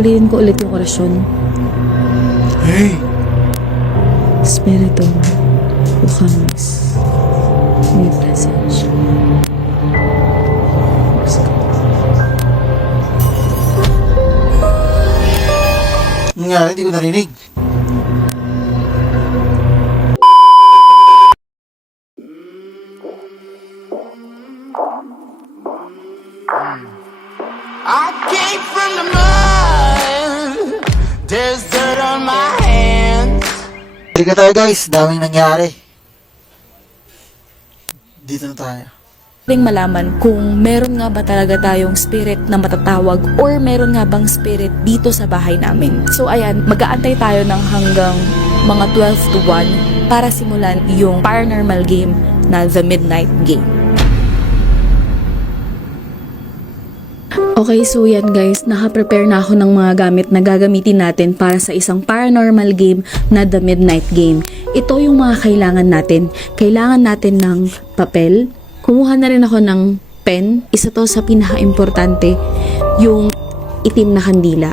Ulitin ko ulit yung orasyon. Hey! Espiritu, buscamos mi presencia. Nga, hindi ko narinig. I came from the mud. There's dirt on my hands. Halika tayo guys, daming nangyari. Dito na tayo. Pwedeng malaman kung meron nga ba talaga tayong spirit na matatawag or meron nga bang spirit dito sa bahay namin. So ayan, mag-aantay tayo ng hanggang mga 12 to 1 para simulan yung paranormal game na The Midnight Game. Okay, so yan guys, naka-prepare na ako ng mga gamit na gagamitin natin para sa isang paranormal game na The Midnight Game. Ito yung mga kailangan natin. Kailangan natin ng papel. Kumuha na rin ako ng pen. Isa to sa pinaka-importante, yung itim na kandila.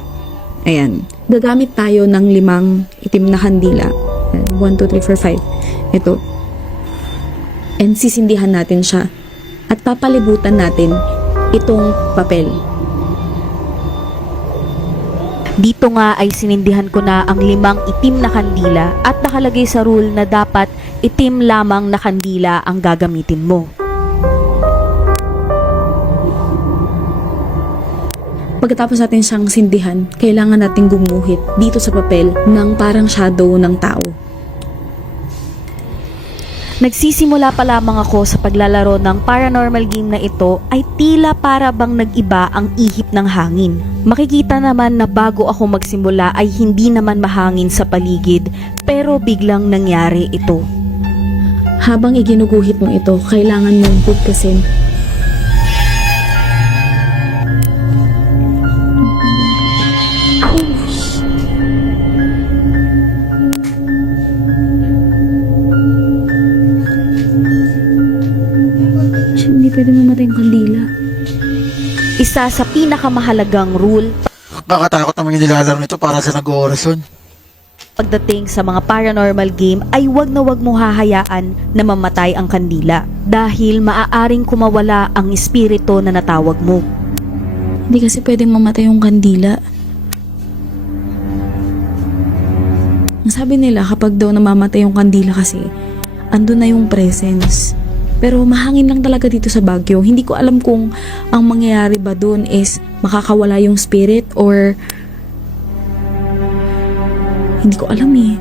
Ayan. Gagamit tayo ng 5 itim na kandila. 1, 2, 3, 4, 5. Ito. And sisindihan natin siya. At papalibutan natin itong papel. Dito nga ay sinindihan ko na ang 5 itim na kandila at nakalagay sa rule na dapat itim lamang na kandila ang gagamitin mo. Pagkatapos natin siyang sindihan, kailangan natin gumuhit dito sa papel ng parang shadow ng tao. Nagsisimula pa lamang ako sa paglalaro ng paranormal game na ito ay tila para bang nag-iba ang ihip ng hangin. Makikita naman na bago ako magsimula ay hindi naman mahangin sa paligid pero biglang nangyari ito. Habang iginuguhit mo ito, kailangan mong bugkasin. Hindi pwede mamatay yung kandila. Isa sa pinakamahalagang rule Nakakatakot naman yung nilalaro nito para sa nag-oorasyon. pagdating sa mga paranormal game ay wag na wag mo hahayaan na mamatay ang kandila dahil maaaring kumawala ang espiritu na natawag mo. Hindi kasi pwedeng mamatay yung kandila. Ang sabi nila kapag daw namamatay yung kandila kasi andun na yung presence. Pero mahangin lang talaga dito sa Baguio. Hindi ko alam kung ang mangyayari ba dun is makakawala yung spirit or hindi ko alam eh.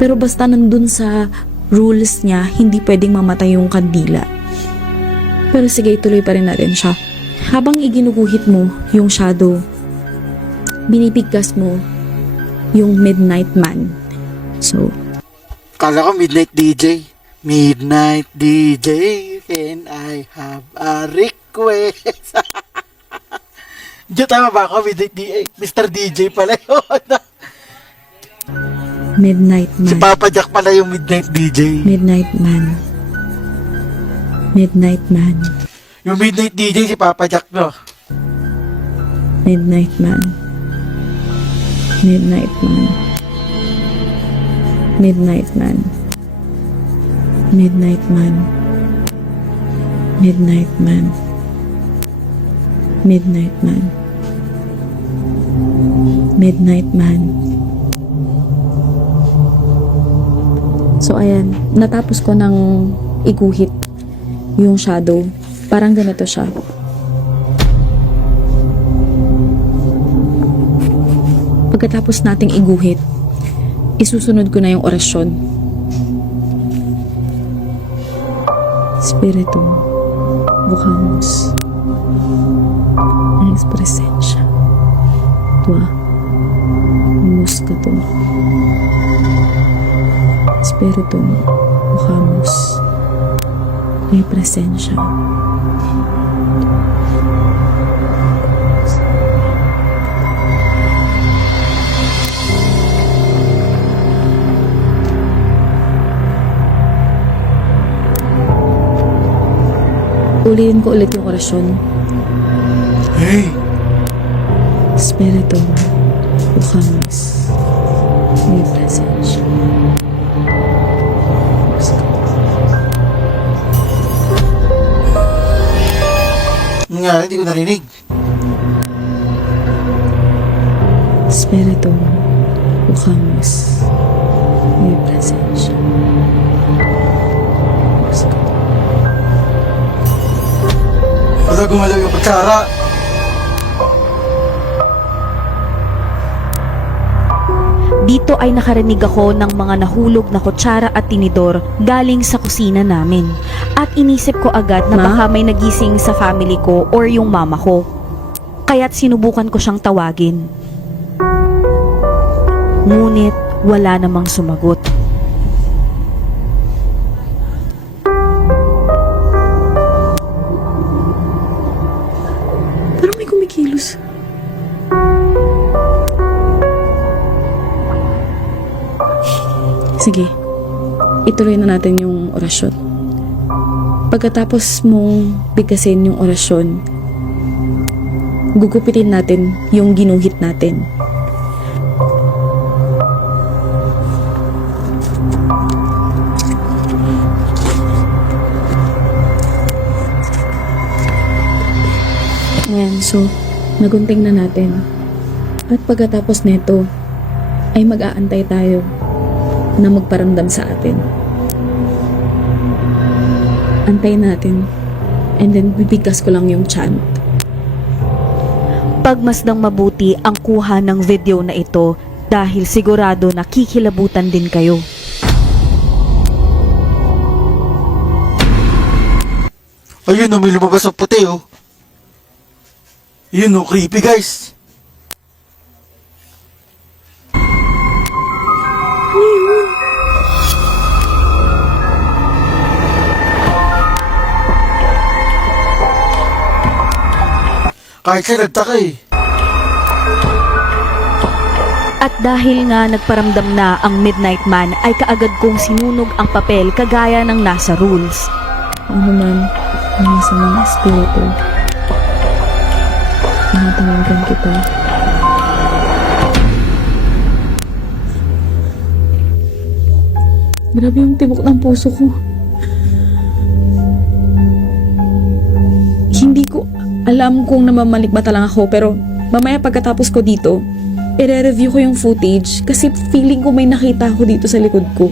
Pero basta nandun sa rules niya, hindi pwedeng mamatay yung kandila. Pero sige, ituloy pa rin natin siya. Habang iginuguhit mo yung shadow, binibigkas mo yung Midnight Man. So, Kala ko Midnight DJ. Midnight DJ, can I have a request? Diyo tama ba ako? Midnight DJ, Mr. DJ pala yun. Midnight Si Man. Papa Jack pala yung Midnight DJ. Midnight Man. Midnight Man. Yung Midnight DJ si Papa Jack, no? Midnight Man. Midnight Man. Midnight Man. Midnight Man. Midnight Man. Midnight Man. Midnight Man. So ayan, natapos ko ng iguhit yung shadow. Parang ganito siya. Pagkatapos nating iguhit, isusunod ko na yung orasyon. Espiritu, buscamos en presencia tua, muscatum. Espiritu, buscamos en presencia. Ulitin ko ulit yung orasyon. Hey! Espiritu, Bukamas. May presensya. Nga, hindi ko narinig. Espiritu, bukamas. May presensya. Wala gumalaw yung kutsara. Dito ay nakarinig ako ng mga nahulog na kutsara at tinidor galing sa kusina namin. At inisip ko agad na baka may nagising sa family ko or yung mama ko. Kaya't sinubukan ko siyang tawagin. Ngunit wala namang sumagot. Parang may kumikilos. Sige, ituloy na natin yung orasyon. Pagkatapos mong bigkasin yung orasyon, gugupitin natin yung ginuhit natin. Ayan, so, nagunting na natin. At pagkatapos nito, ay mag-aantay tayo na magparamdam sa atin. Antayin natin. And then, bibigkas ko lang yung chant. Pagmasdang mabuti ang kuha ng video na ito dahil sigurado na kikilabutan din kayo. Ayun, may lumabas ang puti, oh. Yun, oh, creepy, guys. Kahit siya nagtaka, eh. At dahil nga nagparamdam na ang Midnight Man ay kaagad kong sinunog ang papel kagaya ng nasa rules. Ano man, nasa mga espiritu, tinatawagan kita. Grabe yung tibok ng puso ko. Hindi ko alam kung namamalikmata lang ako, pero mamaya pagkatapos ko dito, i-review ko yung footage kasi feeling ko may nakita ako dito sa likod ko.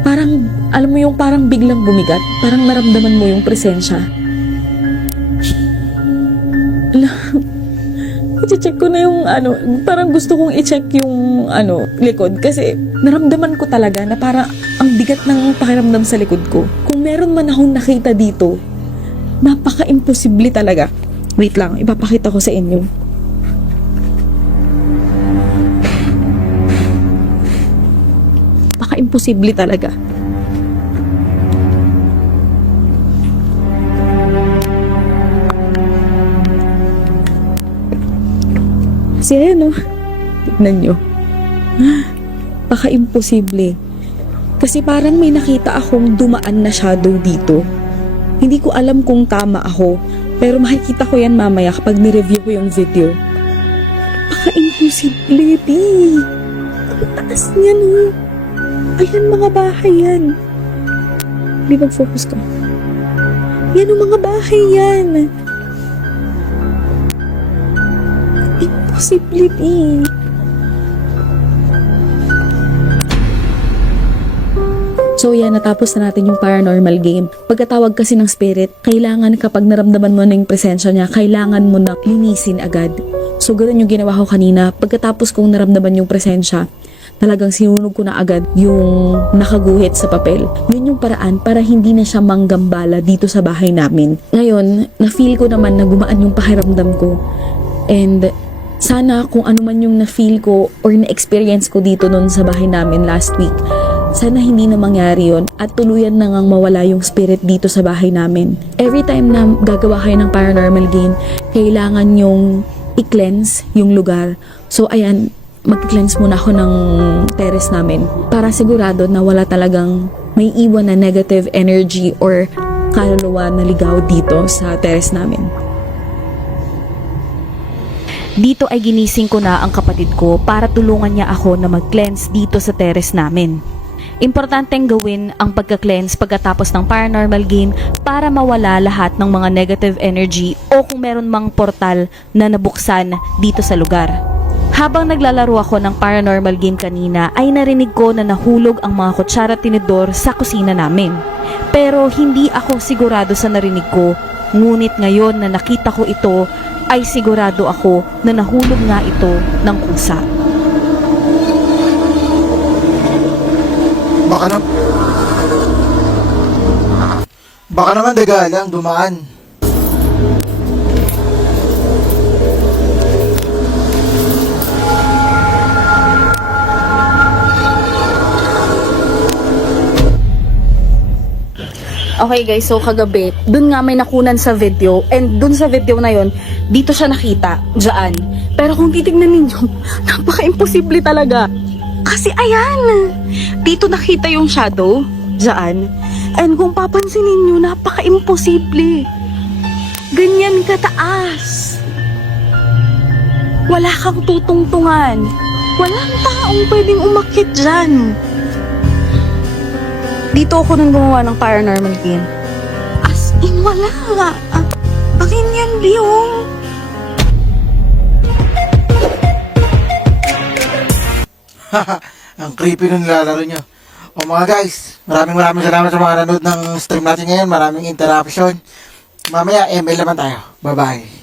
Parang, alam mo yung parang biglang bumigat, parang naramdaman mo yung presensya. I-check ko na yung parang gusto kong i-check yung likod kasi naramdaman ko talaga na parang ang bigat ng pakiramdam sa likod ko. Kung meron man akong nakita dito, napaka-imposible talaga. Wait lang, ipapakita ko sa inyo. Napaka-imposible talaga. Kasi ano, tignan nyo. Napaka-imposible. Kasi parang may nakita akong dumaan na shadow dito. Hindi ko alam kung tama ako, pero makikita ko yan mamaya kapag nireview ko yung video. Napaka-imposible, B. Ang taas niyan, oh. Ayan, mga bahay yan. Hindi mag-focus ka. Yan ang mga bahay yan. Imposible, B. So yan, natapos na natin yung paranormal game. Pagkatawag kasi ng spirit, kailangan kapag naramdaman mo na yung presensya niya, kailangan mo na linisin agad. So ganun yung ginawa ko kanina. Pagkatapos kong naramdaman yung presensya, talagang sinunog ko na agad yung nakaguhit sa papel. Yun yung paraan para hindi na siya manggambala dito sa bahay namin. Ngayon, na-feel ko naman na gumaan yung pakiramdam ko. And sana kung ano man yung na-feel ko or na-experience ko dito nun sa bahay namin last week, sana hindi na mangyari yun at tuluyan na ngang mawala yung spirit dito sa bahay namin. Every time na gagawa kayo ng paranormal game, kailangan yung i-cleanse yung lugar. So ayan, mag-cleanse muna ako ng terrace namin para sigurado na wala talagang may iwan na negative energy or kaluluwa na ligaw dito sa terrace namin. Dito ay ginising ko na ang kapatid ko para tulungan niya ako na mag-cleanse dito sa terrace namin. Importanteng gawin ang pagka-cleanse pagkatapos ng paranormal game para mawala lahat ng mga negative energy o kung meron mang portal na nabuksan dito sa lugar. Habang naglalaro ako ng paranormal game kanina ay narinig ko na nahulog ang mga kutsara tinidor sa kusina namin. Pero hindi ako sigurado sa narinig ko, ngunit ngayon na nakita ko ito ay sigurado ako na nahulog nga ito ng kusa. Baka naman daga lang dumaan. Okay guys, so kagabi, dun nga may nakunan sa video, and dun sa video na yon, dito siya nakita, dyan. Pero kung titignan ninyo, napaka-imposible talaga. Kasi ayan, dito nakita yung shadow, dyan. And kung papansin ninyo, napaka-imposible. Ganyan kataas. Wala kang tutungtungan. Walang taong pwedeng umakyat dyan. Dito ako nang gumawa ng paranormal game. As in, wala nga. Akin yan, Biong. Ang creepy nung nilalaro nyo. O mga guys, maraming salamat sa mga nanood ng stream natin ngayon. Maraming interaction. Mamaya, ML naman tayo. Bye-bye.